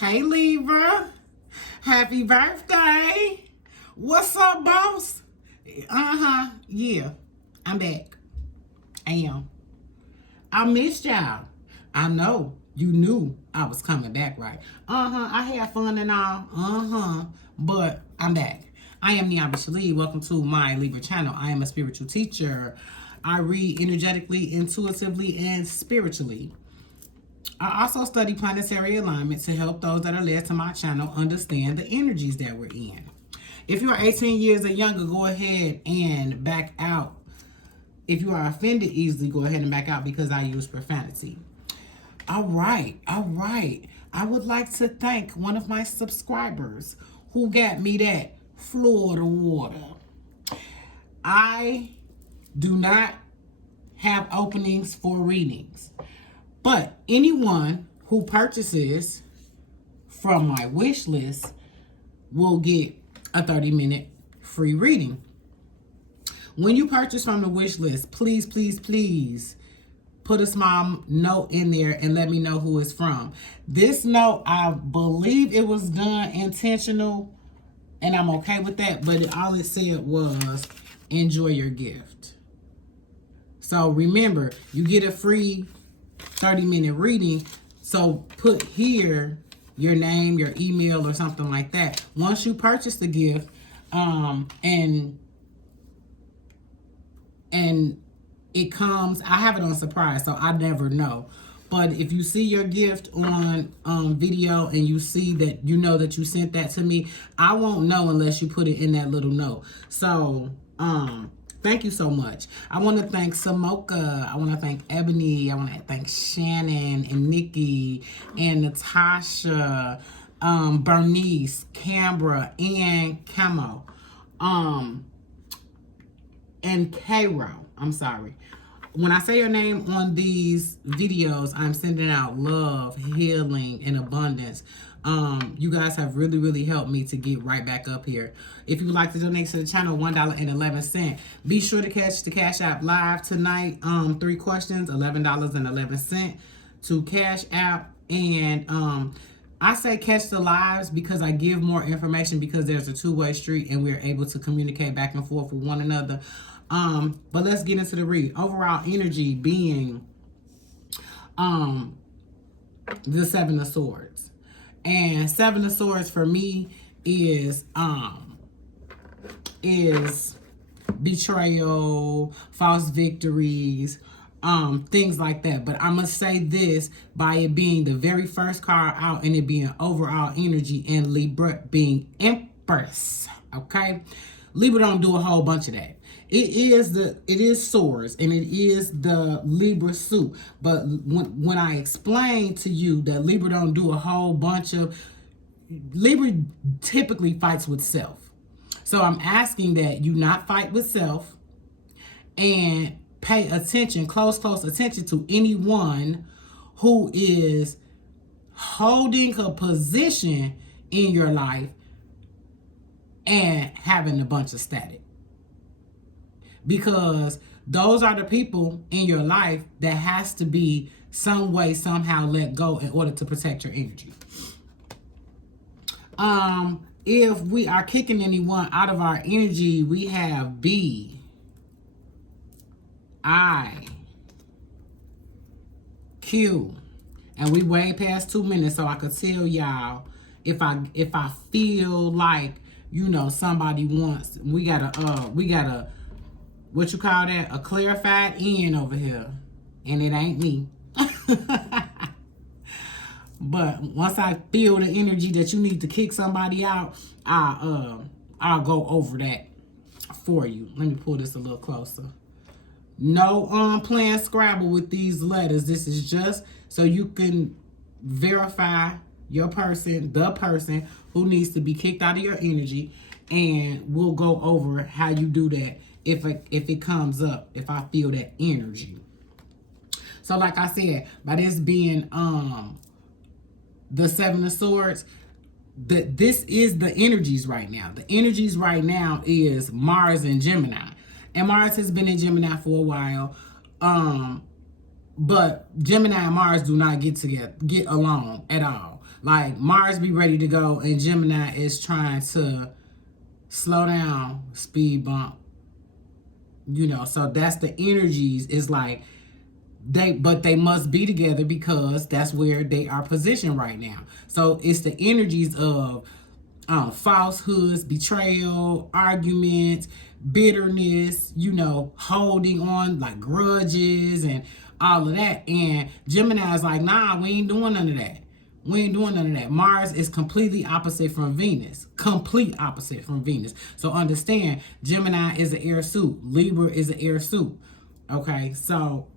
Hey Libra, happy birthday. What's up, boss? Yeah, I'm back. I am. I missed y'all. I know you knew I was coming back, right? I had fun and all. But I'm back. I am NiambiShele. Welcome to my Libra channel. I am a spiritual teacher. I read energetically, intuitively, and spiritually. I also study planetary alignment to help those that are led to my channel understand the energies that we're in. If you are 18 years or younger, go ahead and back out. If you are offended easily, go ahead and back out because I use profanity. All right. I would like to thank one of my subscribers who got me that Florida water. I do not have openings for readings. But anyone who purchases from my wish list will get a 30-minute free reading. When you purchase from the wish list, please put a small note in there and let me know who it's from. This note, I believe it was done intentional, and I'm okay with that, but all it said was, enjoy your gift. So remember, you get a free 30-minute reading, so put here your name, your email, or something like that. Once you purchase the gift, and it comes, I have it on surprise, so I never know. But if you see your gift on video and you see that, you know that you sent that to me, I won't know unless you put it in that little note. So, thank you so much. I want to thank Samoka. I want to thank Ebony. I want to thank Shannon and Nikki and Natasha, Bernice, Canberra, and Camo, and Cairo. I'm sorry. When I say your name on these videos, I'm sending out love, healing, and abundance. You guys have really helped me to get right back up here. If you would like to donate to the channel, $1.11. Be sure to catch the Cash App live tonight. 3 questions, $11.11 to Cash App. And I say catch the lives because I give more information, because there's a two-way street and we're able to communicate back and forth with one another. But let's get into the read. Overall energy being the Seven of Swords. And Seven of Swords for me is betrayal, false victories, things like that. But I must say this, by it being the very first card out and it being overall energy, and Libra being Empress. Okay, Libra don't do a whole bunch of that. It is swords and it is the Libra suit. But when I explain to you that Libra don't do a whole bunch of, Libra typically fights with self. So I'm asking that you not fight with self and pay attention, close attention to anyone who is holding a position in your life and having a bunch of static. Because those are the people in your life that has to be some way, somehow let go in order to protect your energy. If we are kicking anyone out of our energy, we have B, I, Q, and we way past 2 minutes, so I could tell y'all if I feel like, you know, somebody wants, we got a what you call that? A clarified end over here. And it ain't me. But once I feel the energy that you need to kick somebody out, I'll go over that for you. Let me pull this a little closer. No playing Scrabble with these letters. This is just so you can verify your person, the person who needs to be kicked out of your energy. And we'll go over how you do that if it comes up, if I feel that energy. So like I said, by this being the Seven of Swords, this is the energies right now. The energies right now is Mars and Gemini. And Mars has been in Gemini for a while. But Gemini and Mars do not get along at all. Like Mars be ready to go and Gemini is trying to slow down, speed bump. You know, so that's the energies. Is like they must be together because that's where they are positioned right now. So it's the energies of falsehoods, betrayal, arguments, bitterness, you know, holding on, like grudges and all of that. And Gemini is like, nah, we ain't doing none of that. We ain't doing none of that. Mars is completely opposite from Venus. Complete opposite from Venus. So understand, Gemini is an air suit. Libra is an air suit. Okay, so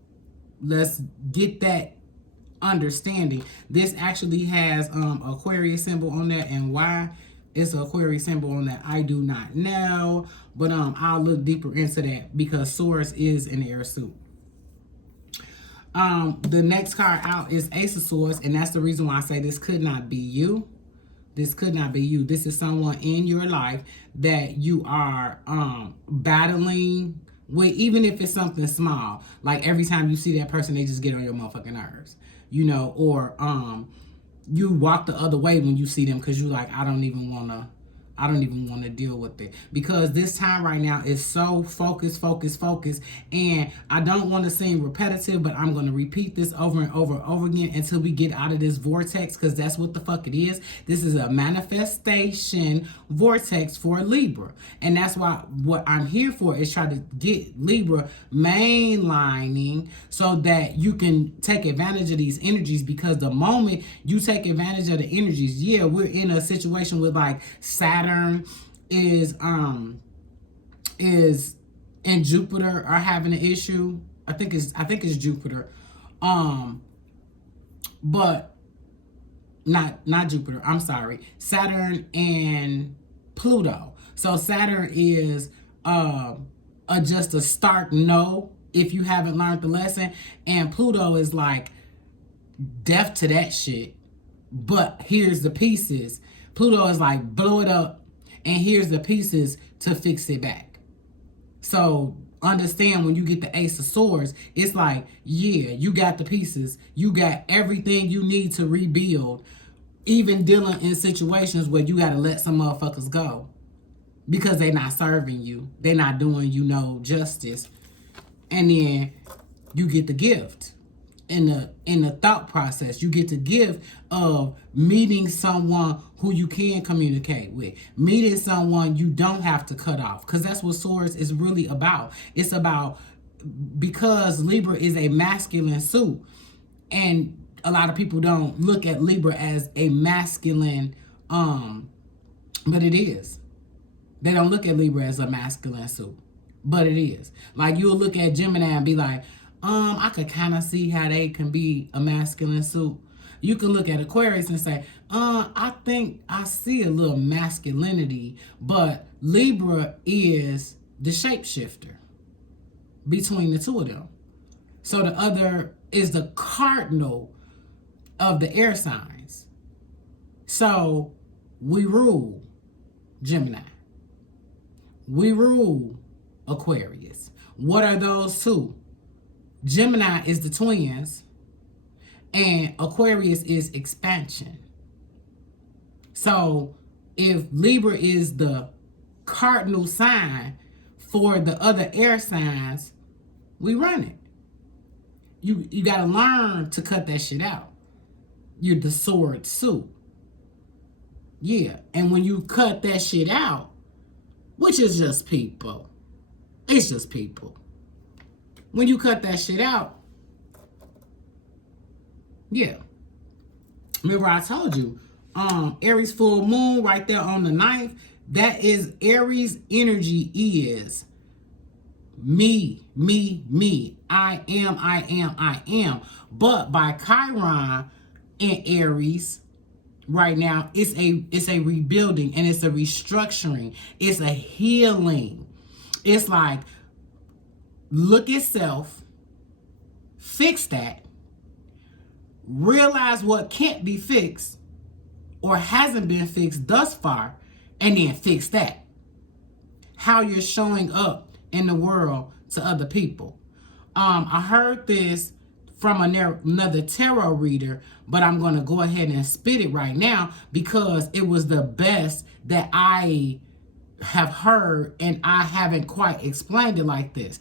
let's get that understanding. This actually has Aquarius symbol on that, and why it's an Aquarius symbol on that, I do not know. But I'll look deeper into that because Source is an air suit. The next card out is Ace of Swords, and that's the reason why I say this could not be you. This could not be you. This is someone in your life that you are battling with, even if it's something small. Like every time you see that person, they just get on your motherfucking nerves. You know, or you walk the other way when you see them because you like, I don't even want to deal with it, because this time right now is so focused, and I don't want to seem repetitive, but I'm going to repeat this over and over again until we get out of this vortex, because that's what the fuck it is. This is a manifestation vortex for Libra, and that's why what I'm here for is try to get Libra mainlining so that you can take advantage of these energies, because the moment you take advantage of the energies, yeah, we're in a situation with like Saturn is and Jupiter are having an issue. I think it's Jupiter. But not Jupiter. I'm sorry. Saturn and Pluto. So Saturn is just a stark no if you haven't learned the lesson, and Pluto is like deaf to that shit. But here's the pieces. Pluto is like blow it up, and here's the pieces to fix it back. So understand, when you get the Ace of Swords, it's like, yeah, you got the pieces. You got everything you need to rebuild, even dealing in situations where you got to let some motherfuckers go because they're not serving you. They're not doing you no justice. And then you get the gift. In the thought process, you get the gift of meeting someone who you can communicate with, meeting someone you don't have to cut off, because that's what Swords is really about. It's about, because Libra is a masculine suit, and a lot of people don't look at Libra as a masculine, but it is. They don't look at Libra as a masculine suit, but it is. Like, you'll look at Gemini and be like, I could kind of see how they can be a masculine suit. You can look at Aquarius and say, I think I see a little masculinity, but Libra is the shapeshifter between the two of them. So the other is the cardinal of the air signs. So we rule Gemini. We rule Aquarius. What are those two? Gemini is the twins, and Aquarius is expansion. So if Libra is the cardinal sign for the other air signs, we run it. You got to learn to cut that shit out. You're the sword suit. Yeah, and when you cut that shit out, which is just people, it's just people. When you cut that shit out, yeah. Remember I told you, Aries full moon right there on the 9th, that is Aries energy is me. I am. But by Chiron in Aries right now, it's a rebuilding, and it's a restructuring. It's a healing. It's like, look at self, fix that, realize what can't be fixed or hasn't been fixed thus far, and then fix that. How you're showing up in the world to other people. I heard this from another tarot reader, but I'm going to go ahead and spit it right now because it was the best that I have heard, and I haven't quite explained it like this.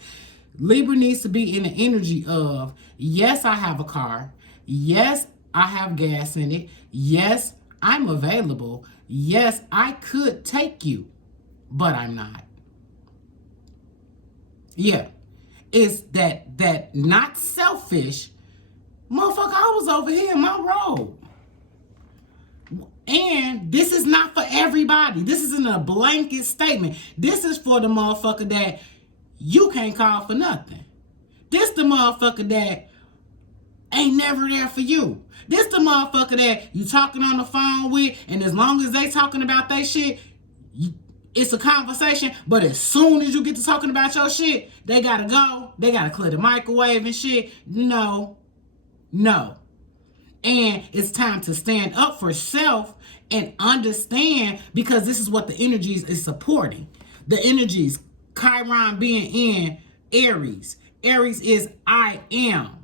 Libra needs to be in the energy of, yes, I have a car. Yes, I have gas in it. Yes, I'm available. Yes, I could take you, but I'm not. Yeah. It's that not selfish. Motherfucker, I was over here in my road. And this is not for everybody. This isn't a blanket statement. This is for the motherfucker that you can't call for nothing. This the motherfucker that ain't never there for you. This the motherfucker that you talking on the phone with, and as long as they talking about their shit, it's a conversation. But as soon as you get to talking about your shit, they gotta go. They gotta clear the microwave and shit. No. And it's time to stand up for self and understand, because this is what the energies is supporting. The energies, Chiron being in Aries. Aries is I am.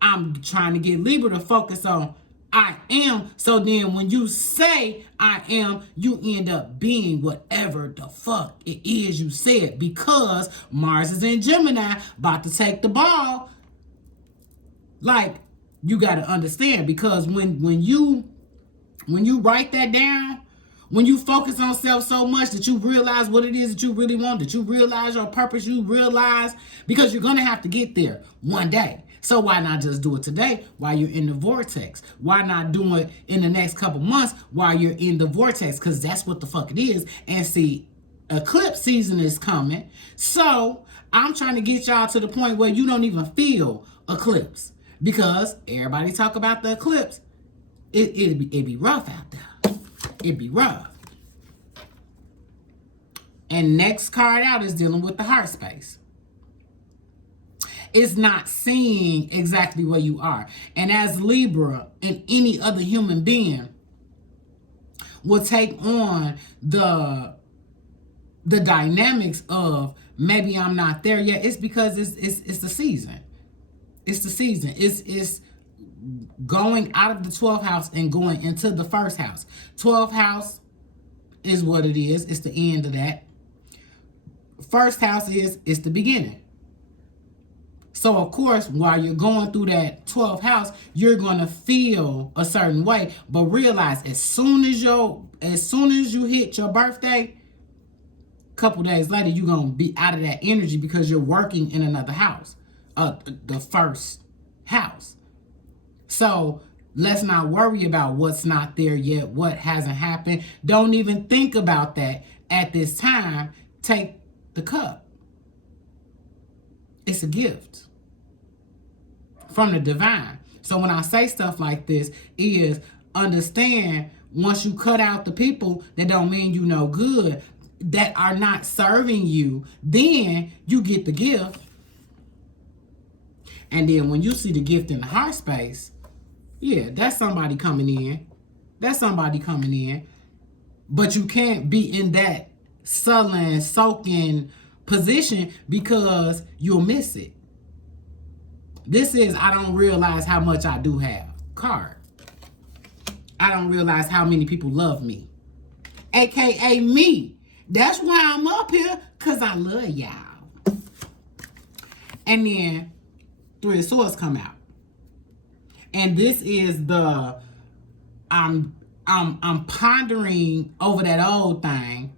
I'm trying to get Libra to focus on I am. So then when you say I am, you end up being whatever the fuck it is you said, because Mars is in Gemini, about to take the ball. Like, you got to understand, because when you write that down, when you focus on self so much that you realize what it is that you really want, that you realize your purpose, you realize, because you're going to have to get there one day. So why not just do it today while you're in the vortex? Why not do it in the next couple months while you're in the vortex? Because that's what the fuck it is. And see, eclipse season is coming. So I'm trying to get y'all to the point where you don't even feel eclipse. Because everybody talk about the eclipse. It'd be rough out there. It'd be rough. And next card out is dealing with the heart space. It's not seeing exactly where you are. And as Libra and any other human being will take on the dynamics of maybe I'm not there yet, it's because it's the season. It's the season. It's going out of the 12th house and going into the first house. 12th house is what it is. It's the end of that. First house it's the beginning. So, of course, while you're going through that 12th house, you're going to feel a certain way. But realize as soon as you hit your birthday, a couple days later, you're going to be out of that energy because you're working in another house, the first house. So let's not worry about what's not there yet, what hasn't happened. Don't even think about that at this time. Take the cup. It's a gift from the divine. So when I say stuff like this, is understand, once you cut out the people that don't mean you no good, that are not serving you, then you get the gift. And then when you see the gift in the heart space, yeah, that's somebody coming in. That's somebody coming in. But you can't be in that sullen, soaking position because you'll miss it. This is, I don't realize how much I do have. Card. I don't realize how many people love me. AKA me. That's why I'm up here, because I love y'all. And then Three of Swords come out. And this is the, I'm pondering over that old thing.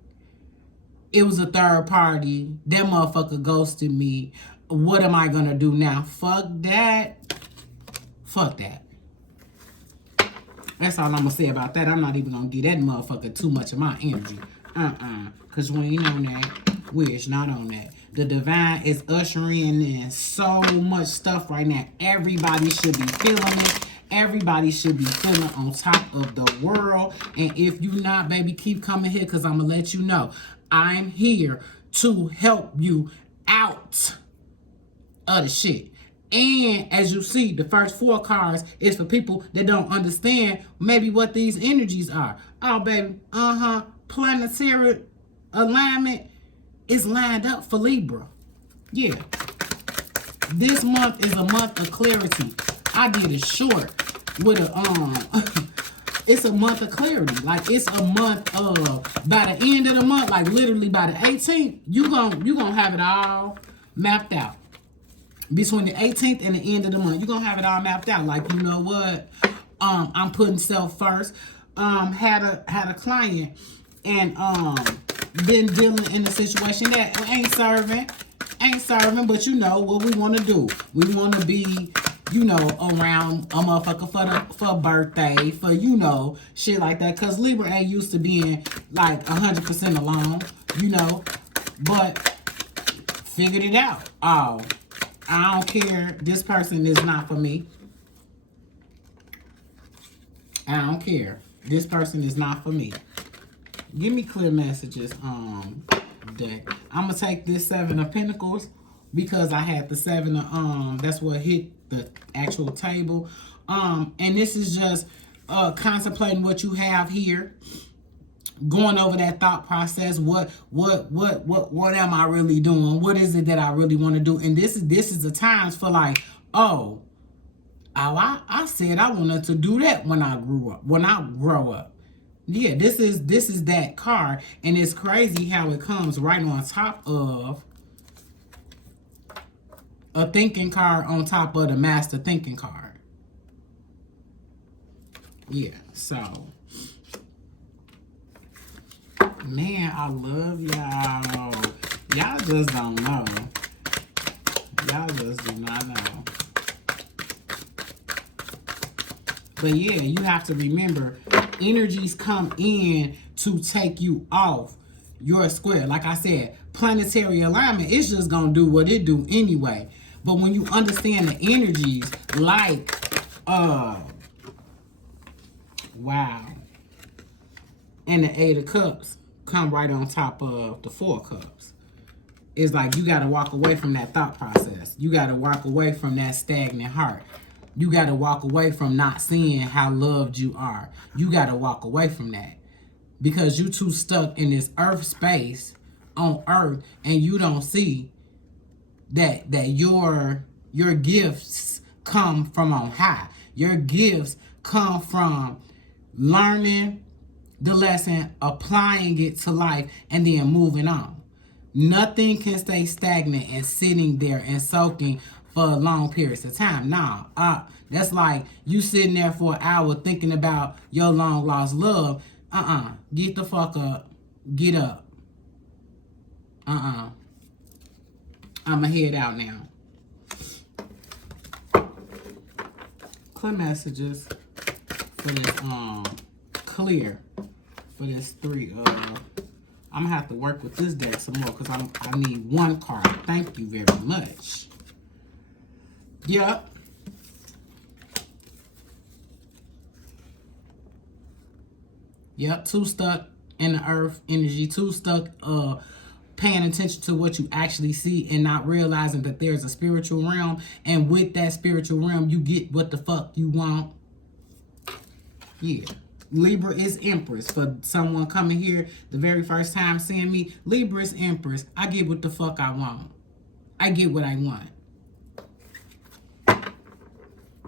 It was a third party. That motherfucker ghosted me. What am I going to do now? Fuck that. Fuck that. That's all I'm going to say about that. I'm not even going to give that motherfucker too much of my energy. Because we ain't on that. We're not on that. The divine is ushering in so much stuff right now. Everybody should be feeling it. Everybody should be feeling on top of the world. And if you not, baby, keep coming here, because I'm going to let you know. I'm here to help you out of the shit. And as you see, the first 4 cards is for people that don't understand maybe what these energies are. Oh, baby, planetary alignment is lined up for Libra. Yeah. This month is a month of clarity. I did it short with a it's a month of clarity. Like it's a month of, by the end of the month, like literally by the 18th, you gonna have it all mapped out. Between the 18th and the end of the month, you're gonna have it all mapped out. Like, you know what? I'm putting self first. Had a client and been dealing in a situation that ain't serving, but you know what we want to do. We want to be, you know, around a motherfucker for birthday, for, you know, shit like that. Cause Libra ain't used to being like 100% alone, you know, but figured it out. Oh, I don't care. This person is not for me. I don't care. This person is not for me. Give me clear messages, deck. I'm gonna take this 7 of Pentacles because I had the 7 of, that's what hit the actual table. And this is just contemplating what you have here. Going over that thought process. What am I really doing? What is it that I really want to do? And this is the times for like, I said I wanted to do that when I grow up. Yeah, this is that card, and it's crazy how it comes right on top of a thinking card on top of the master thinking card. Yeah, so man, I love y'all. Y'all just don't know. Y'all just do not know. But yeah, you have to remember, energies come in to take you off your square. Like I said, planetary alignment is just going to do what it do anyway. But when you understand the energies, like, wow. And the 8 of Cups come right on top of the 4 of Cups. It's like you got to walk away from that thought process. You got to walk away from that stagnant heart. You got to walk away from not seeing how loved you are. You got to walk away from that. Because you too stuck in this earth space on earth, and you don't see that your gifts come from on high. Your gifts come from learning the lesson, applying it to life, and then moving on. Nothing can stay stagnant and sitting there and soaking for long periods of time. Nah, that's like you sitting there for an hour thinking about your long lost love. Get the fuck up. Get up. I'ma head out now. Clear messages for this clear for this 3 of. I'm gonna have to work with this deck some more because I need 1 card. Thank you very much. Yep. Yep, too stuck in the earth energy, too stuck paying attention to what you actually see and not realizing that there's a spiritual realm, and with that spiritual realm you get what the fuck you want. Yeah. Libra is Empress. For someone coming here the very first time seeing me, Libra is Empress. I get what the fuck I want. I get what I want.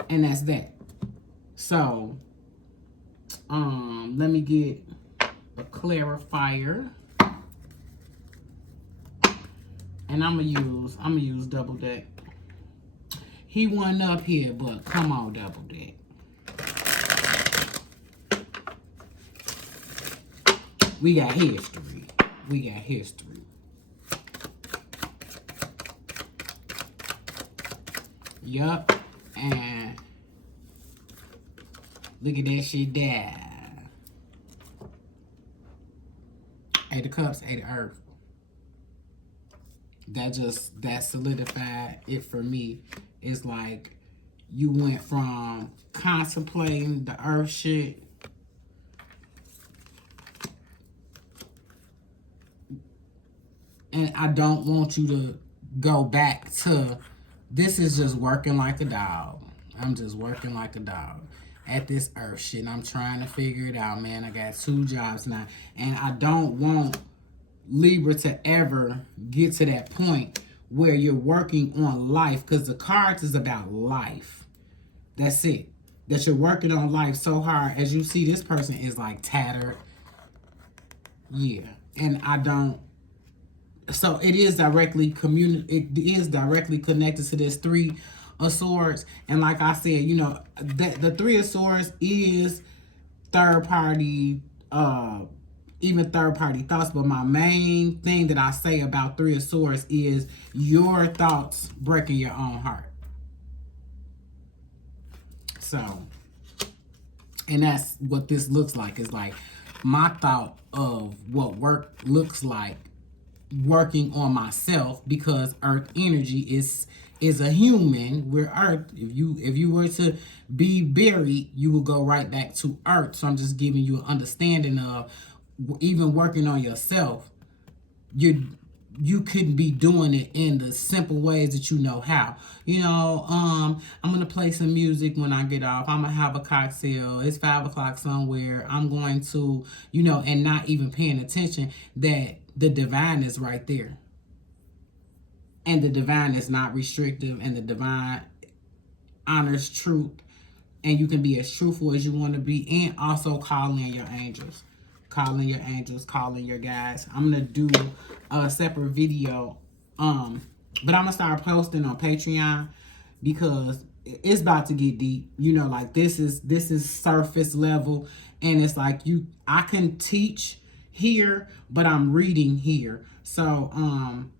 And that's that. So, let me get a clarifier. And I'm gonna use double deck. He wasn't up here, but come on, double deck. We got history. We got history. Yup. And look at that shit there. 8 of Cups, 8 of Earth. That solidified it for me. It's like you went from contemplating the earth shit and I don't want you to go back to, this is just working like a dog. I'm just working like a dog at this earth shit. And I'm trying to figure it out, man. I got 2 jobs now. And I don't want Libra to ever get to that point where you're working on life, because the cards is about life. That's it. That you're working on life so hard. As you see, this person is like tattered. Yeah. And I don't. So it is directly connected to this Three of Swords. And like I said, you know, that the Three of Swords is third party, even third party thoughts. But my main thing that I say about Three of Swords is your thoughts breaking your own heart. So, and that's what this looks like. It's like my thought of what work looks like, working on myself, because earth energy is a human. We're earth. If you were to be buried, you will go right back to earth. So I'm just giving you an understanding of even working on yourself. You couldn't be doing it in the simple ways that you know how. You know, I'm gonna play some music when I get off. I'm gonna have a cocktail. It's 5 o'clock somewhere. I'm going to, you know, and not even paying attention that the divine is right there. And the divine is not restrictive, and the divine honors truth. And you can be as truthful as you want to be, and also call in your angels. Call in your angels, call in your guides. I'm going to do a separate video. But I'm going to start posting on Patreon, because it's about to get deep. You know, like this is surface level. And it's like I can teach here, but I'm reading here. So I'm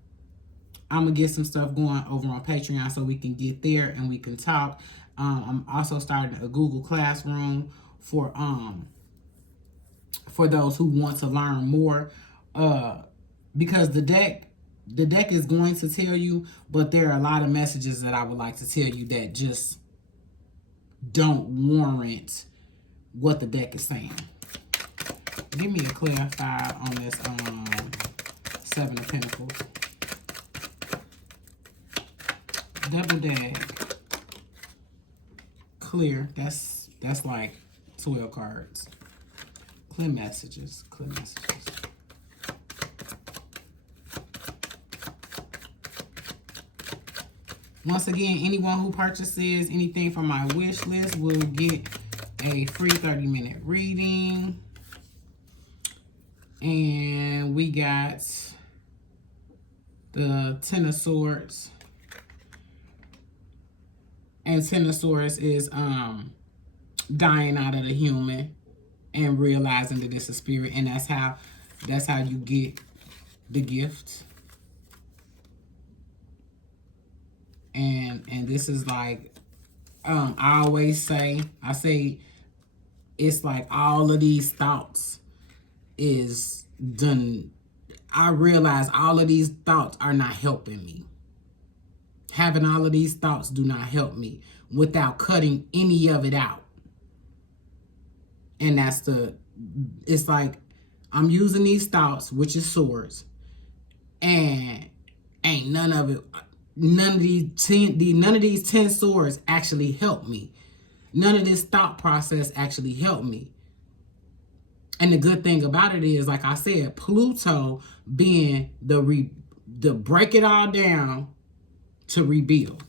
gonna get some stuff going over on Patreon so we can get there and we can talk. I'm also starting a Google Classroom for those who want to learn more, because the deck is going to tell you, but there are a lot of messages that I would like to tell you that just don't warrant what the deck is saying. Give me a clarifier on this Seven of Pentacles. Double deck. Clear. That's like 12 cards. Clear messages. Clear messages. Once again, anyone who purchases anything from my wish list will get a free 30-minute reading. And we got the Ten of Swords. And Ten of Swords is dying out of the human and realizing that it's a spirit, and that's how you get the gift. And this is like, I say it's like all of these thoughts is done. I realize all of these thoughts are not helping me. Having all of these thoughts do not help me without cutting any of it out. And it's like I'm using these thoughts, which is swords, and ain't none of these 10 swords actually help me. None of this thought process actually helped me. And the good thing about it is, like I said, Pluto being the break it all down to rebuild.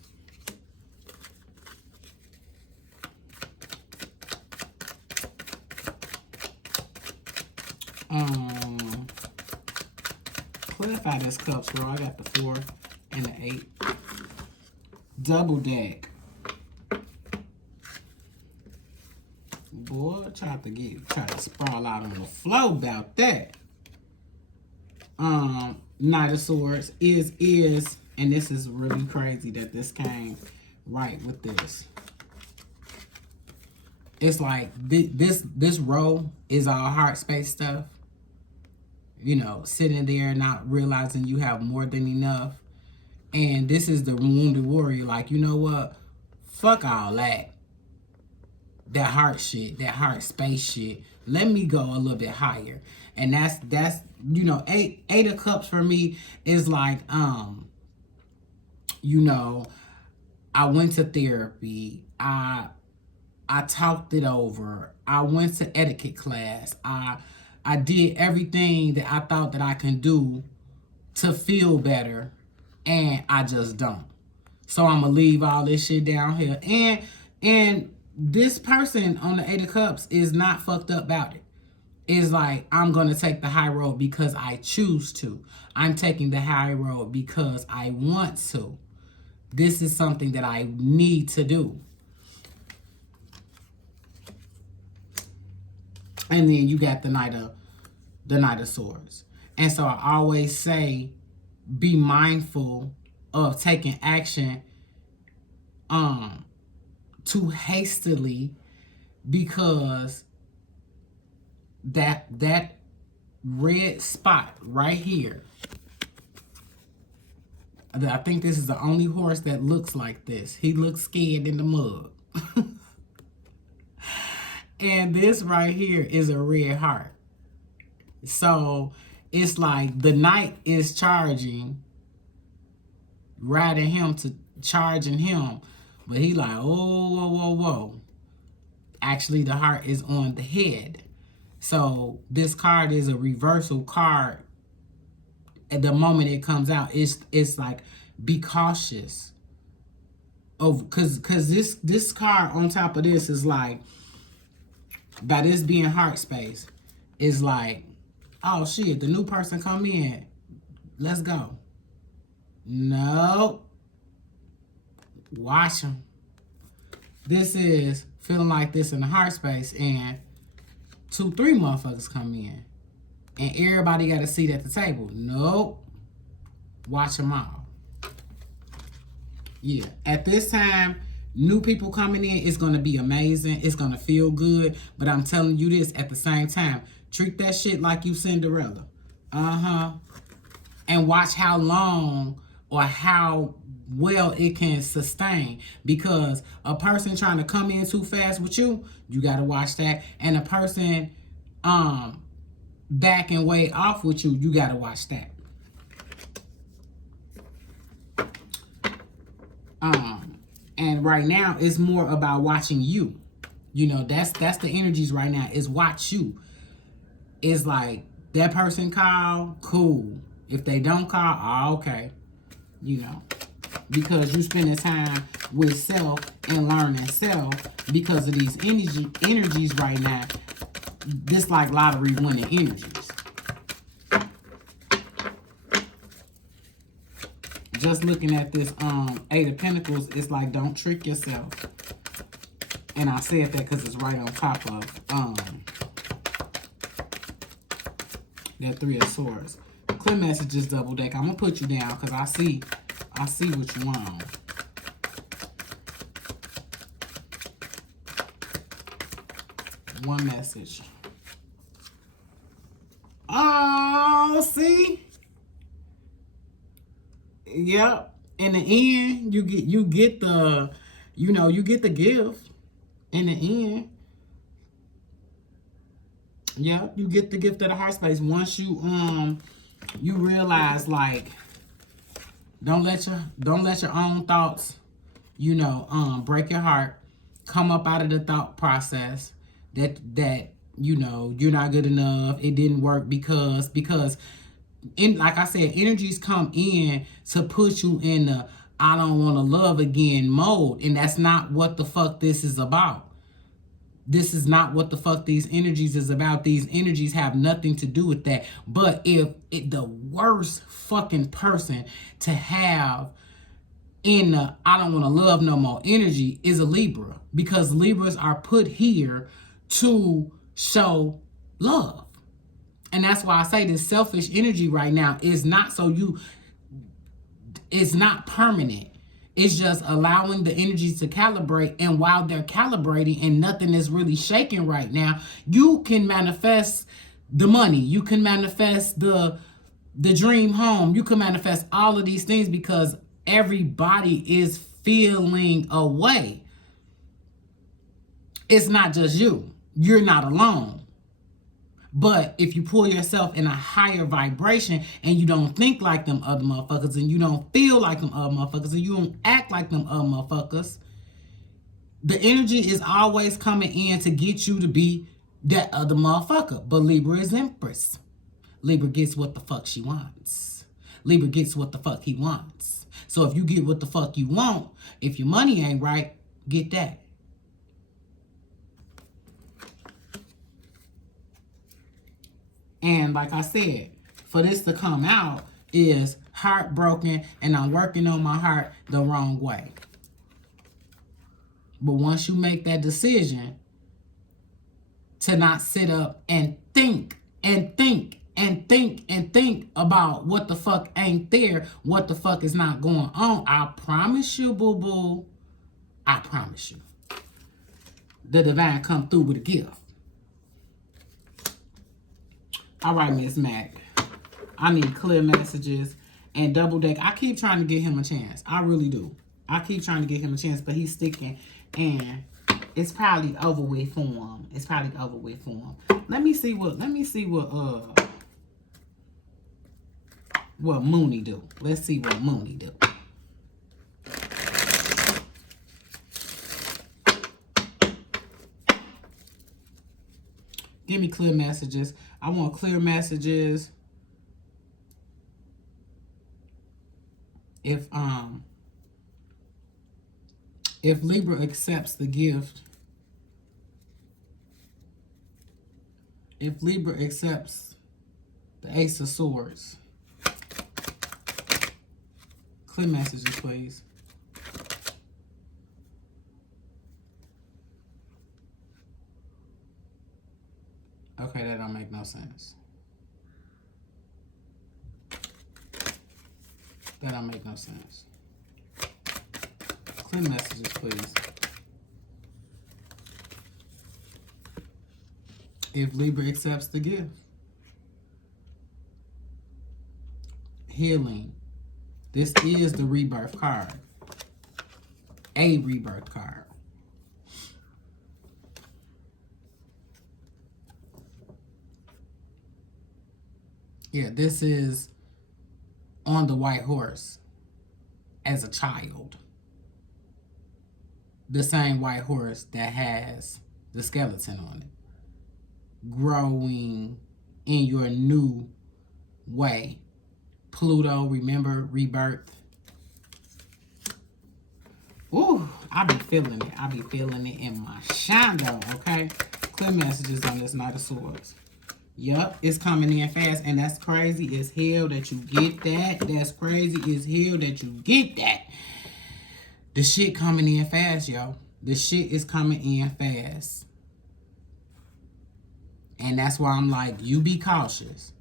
Clarify this cups, girl. I got the 4 and the 8. Double deck. Boy, try to sprawl out on the floor about that. Knight of Swords is, and this is really crazy that this came right with this. It's like this row is all heart space stuff. You know, sitting there not realizing you have more than enough. And this is the wounded warrior. Like, you know what? Fuck all that. That heart shit, that heart space shit. Let me go a little bit higher. And that's you know, eight of cups for me is like, you know, I went to therapy. I talked it over. I went to etiquette class. I did everything that I thought that I can do to feel better. And I just don't. So I'm going to leave all this shit down here. And this person on the 8 of Cups is not fucked up about it. It's like, I'm going to take the high road because I choose to. I'm taking the high road because I want to. This is something that I need to do. And then you got the Knight of Swords. And so I always say, be mindful of taking action too hastily, because that red spot right here, I think this is the only horse that looks like this. He looks scared in the mud. And this right here is a red heart. So it's like the knight is charging, riding him to charging him. But he like, oh, whoa, whoa, whoa. Actually, the heart is on the head. So this card is a reversal card. At the moment it comes out, it's like, be cautious. Cause this card on top of this is like, by this being heart space, is like, oh shit, the new person come in. Let's go. No. Watch them. This is feeling like this in the heart space, and 2, 3 motherfuckers come in. And everybody got a seat at the table. Nope. Watch them all. Yeah. At this time, new people coming in, it's going to be amazing. It's going to feel good. But I'm telling you this at the same time. Treat that shit like you Cinderella. And watch how long or how well it can sustain. Because a person trying to come in too fast with you, you got to watch that. And a person backing way off with you, you got to watch that. And right now, it's more about watching you. You know, that's the energies right now, is watch you. It's like, that person call, cool. If they don't call, oh, okay. You know, because you spending time with self and learning self because of these energies right now. This like lottery winning energies. Just looking at this 8 of Pentacles, it's like, don't trick yourself. And I said that because it's right on top of that 3 of Swords. Clear messages double deck. I'm gonna put you down because I see what you want. One message. Oh, see? Yep. In the end, you get the, you get the gift. In the end. Yep, you get the gift of the heart space. Once you realize, like, don't let your own thoughts, break your heart. Come up out of the thought process that you're not good enough. It didn't work because like I said, energies come in to put you in the I don't want to love again mode, and that's not what the fuck this is about. This is not what the fuck these energies is about. These energies have nothing to do with that. But if the worst fucking person to have in the I don't want to love no more energy is a Libra, because Libras are put here to show love. And that's why I say this selfish energy right now is not it's not permanent. It's just allowing the energies to calibrate. And while they're calibrating and nothing is really shaking right now, you can manifest the money. You can manifest the dream home. You can manifest all of these things because everybody is feeling a way. It's not just you. You're not alone. But if you pull yourself in a higher vibration and you don't think like them other motherfuckers, and you don't feel like them other motherfuckers, and you don't act like them other motherfuckers, the energy is always coming in to get you to be that other motherfucker. But Libra is Empress. Libra gets what the fuck she wants. Libra gets what the fuck he wants. So if you get what the fuck you want, if your money ain't right, get that. And like I said, for this to come out is heartbroken, and I'm working on my heart the wrong way. But once you make that decision to not sit up and think and think and think and think about what the fuck ain't there, what the fuck is not going on, I promise you, boo-boo, I promise you, the divine come through with a gift. All right, Miss Mac. I need clear messages and double deck. I keep trying to get him a chance. I really do. I keep trying to get him a chance, but he's sticking, and it's probably over with for him. It's probably over with for him. Let me see what Mooney do. Let's see what Mooney do. Give me clear messages. I want clear messages. If Libra accepts the gift, if Libra accepts the Ace of Swords, clear messages, please. Okay, that don't make no sense. That don't make no sense. Clear messages, please. If Libra accepts the gift. Healing. This is the Rebirth card. A Rebirth card. Yeah, this is on the white horse as a child. The same white horse that has the skeleton on it. Growing in your new way. Pluto, remember, rebirth. Ooh, I be feeling it. I be feeling it in my shando, okay? Clear messages on this Knight of Swords. Yup, it's coming in fast, and that's crazy as hell that you get that. That's crazy as hell that you get that. The shit coming in fast, yo. The shit is coming in fast. And that's why I'm like, you be cautious.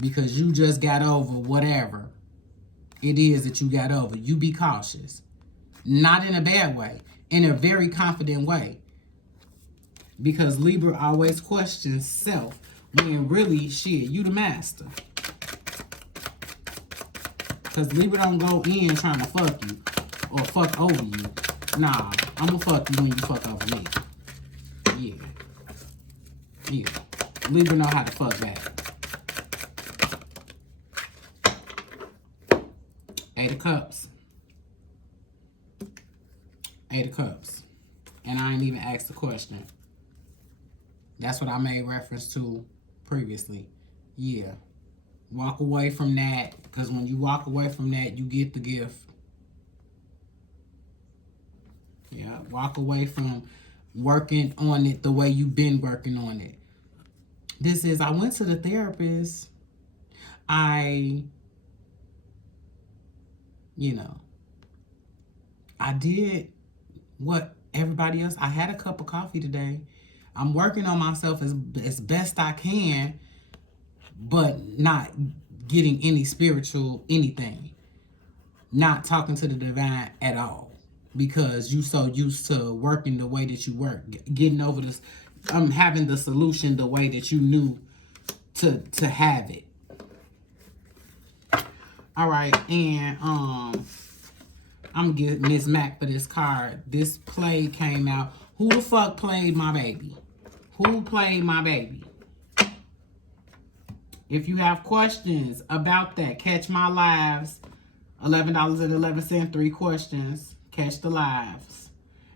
Because you just got over whatever it is that you got over. You be cautious. Not in a bad way. In a very confident way. Because Libra always questions self. When really, shit, you the master. Because Libra don't go in trying to fuck you. Or fuck over you. Nah, I'm gonna fuck you when you fuck over me. Yeah. Yeah. Libra know how to fuck back. Eight of Cups. Eight of Cups. And I ain't even asked the question. That's what I made reference to previously. Yeah. Walk away from that. Because when you walk away from that, you get the gift. Yeah. Walk away from working on it the way you've been working on it. This is, I went to the therapist. I did what everybody else. I had a cup of coffee today. I'm working on myself as best I can, but not getting any spiritual anything. Not talking to the divine at all. Because you so used to working the way that you work. Getting over this, having the solution the way that you knew to have it. All right, and I'm gonna get Miss Mac for this card. This play came out. Who the fuck played my baby? Who played my baby? If you have questions about that, catch my lives. $11.11, 3 questions. Catch the lives.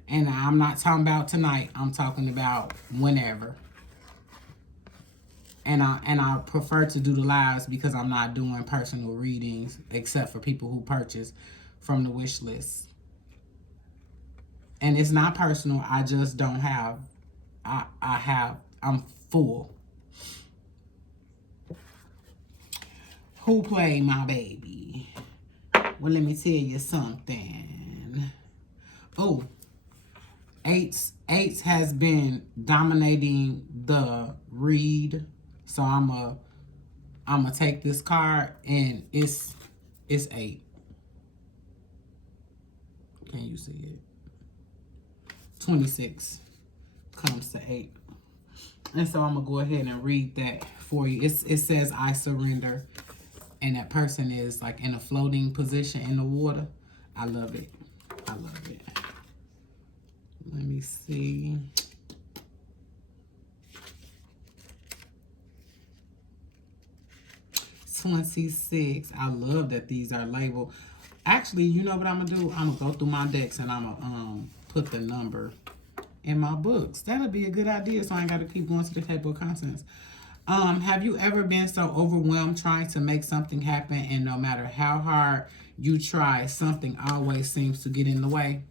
And I'm not talking about tonight. I'm talking about whenever. And I prefer to do the lives because I'm not doing personal readings except for people who purchase from the wish list. And it's not personal. I just don't have. I'm full. Who played my baby? Well, let me tell you something. Oh, eights has been dominating the read. So I'm gonna take this card, and it's 8. Can you see it? 26 comes to 8. And so I'm gonna go ahead and read that for you. It says I surrender, and that person is like in a floating position in the water. I love it. I love it. Let me see. $26. I love that these are labeled. Actually, you know what I'm gonna do? I'm gonna go through my decks and I'm gonna put the number in my books. That'll be a good idea, so I ain't gotta keep going to the table of contents. Have you ever been so overwhelmed trying to make something happen, and no matter how hard you try, something always seems to get in the way?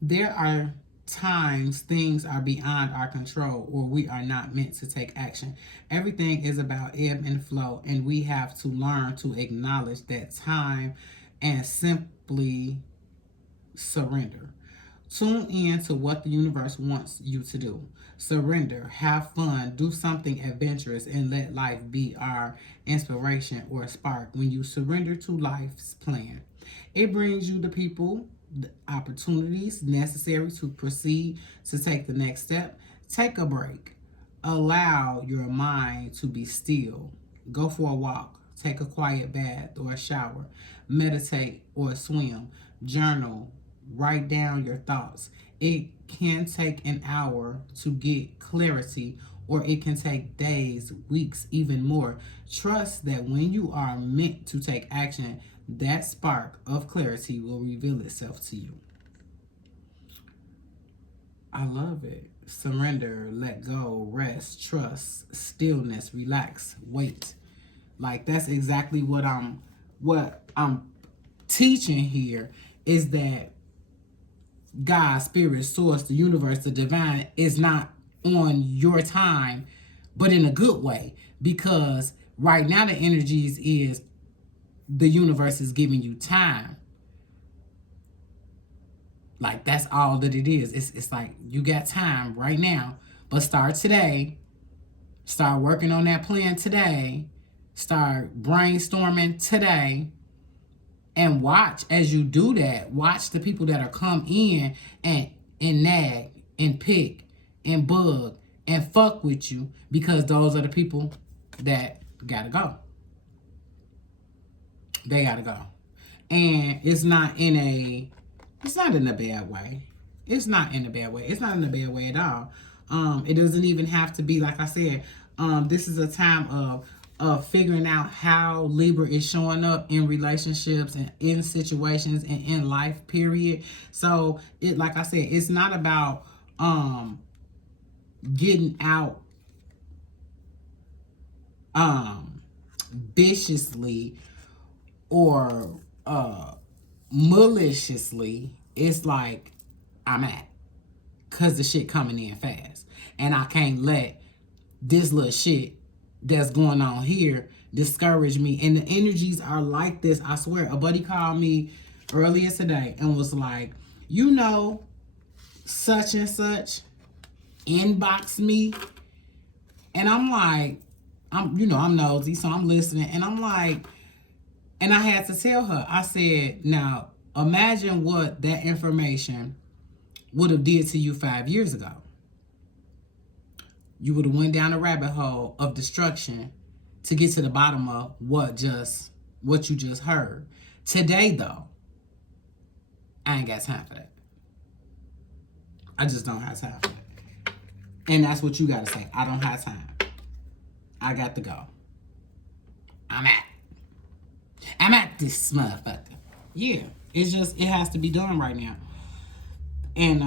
There are times things are beyond our control, or we are not meant to take action. Everything is about ebb and flow, and we have to learn to acknowledge that time and simply surrender. Tune in to what the universe wants you to do. Surrender, have fun, do something adventurous, and let life be our inspiration or spark. When you surrender to life's plan, it brings you the people, the opportunities necessary to proceed to take the next step. Take a break. Allow your mind to be still. Go for a walk. Take a quiet bath or a shower. Meditate or swim. Journal. Write down your thoughts. It can take an hour to get clarity, or it can take days, weeks, even more. Trust that when you are meant to take action, that spark of clarity will reveal itself to you. I love it. Surrender, let go, rest, trust, stillness, relax, wait. Like, that's exactly what I'm teaching here, is that God, spirit, source, the universe, the divine is not on your time, but in a good way. Because right now the energies is the universe is giving you time. Like, that's all that it is. It's like you got time right now, but start today. Start working on that plan today. Start brainstorming today. And watch as you do that. Watch the people that are come in and nag and pick and bug and fuck with you, because those are the people that gotta go. They gotta go. And it's not in a bad way. It's not in a bad way. It's not in a bad way at all. It doesn't even have to be, like I said, this is a time of figuring out how Libra is showing up in relationships and in situations and in life, period. So it, like I said, it's not about getting out viciously or maliciously. It's like, I'm at, because the shit coming in fast, and I can't let this little shit that's going on here discourage me. And the energies are like this. I swear, a buddy called me earlier today and was like, you know, such and such inbox me. And I'm like, I'm nosy, so I'm listening. And I'm like, and I had to tell her, I said, now imagine what that information would have did to you 5 years ago. You would have went down a rabbit hole of destruction to get to the bottom of what you just heard. Today, though, I ain't got time for that. I just don't have time for that. And that's what you got to say. I don't have time. I got to go. I'm at this motherfucker. Yeah, it's just, it has to be done right now. And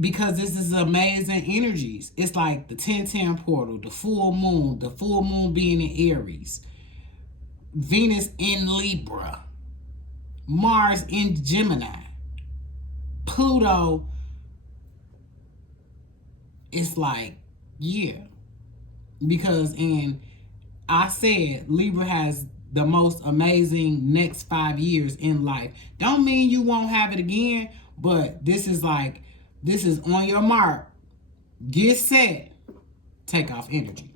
because this is amazing energies. It's like the 10-10 portal, the full moon being in Aries, Venus in Libra, Mars in Gemini, Pluto. It's like, yeah, because I said Libra has the most amazing next 5 years in life. Don't mean you won't have it again, but this is on your mark, get set, take off energy.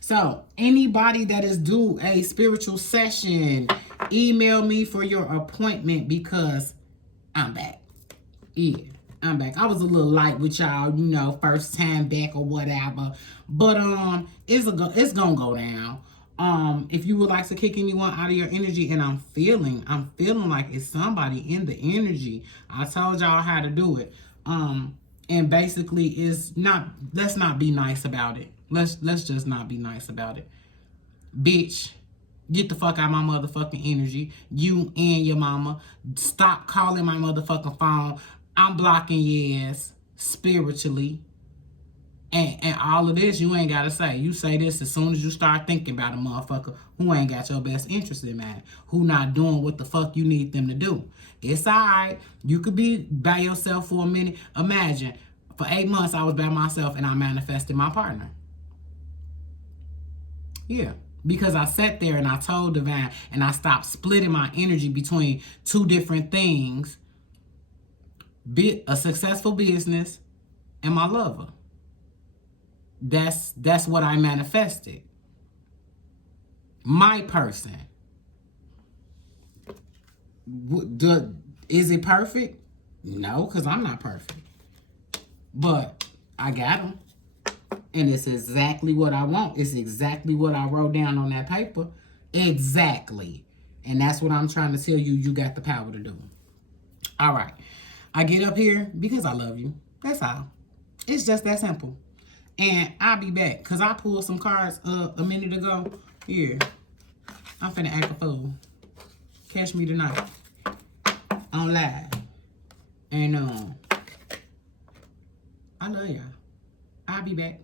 So anybody that is due a spiritual session, email me for your appointment because I'm back. Yeah, I'm back. I was a little light with y'all, you know, first time back or whatever. But it's gonna go down. If you would like to kick anyone out of your energy, and I'm feeling like it's somebody in the energy. I told y'all how to do it. And basically let's not be nice about it. Let's just not be nice about it. Bitch, get the fuck out of my motherfucking energy. You and your mama. Stop calling my motherfucking phone. I'm blocking your ass spiritually. And all of this, you ain't got to say. You say this as soon as you start thinking about a motherfucker who ain't got your best interest in mind. Who not doing what the fuck you need them to do. It's all right. You could be by yourself for a minute. Imagine, for 8 months, I was by myself and I manifested my partner. Yeah. Because I sat there and I told Divine and I stopped splitting my energy between two different things. A successful business and my lover. That's what I manifested. My person. Is it perfect? No, because I'm not perfect. But I got them. And it's exactly what I want. It's exactly what I wrote down on that paper. Exactly. And that's what I'm trying to tell you. You got the power to do. All right. I get up here because I love you. That's all. It's just that simple. And I'll be back. Because I pulled some cards a minute ago. Here. I'm finna act a fool. Catch me tonight. On live. And I love y'all. I'll be back.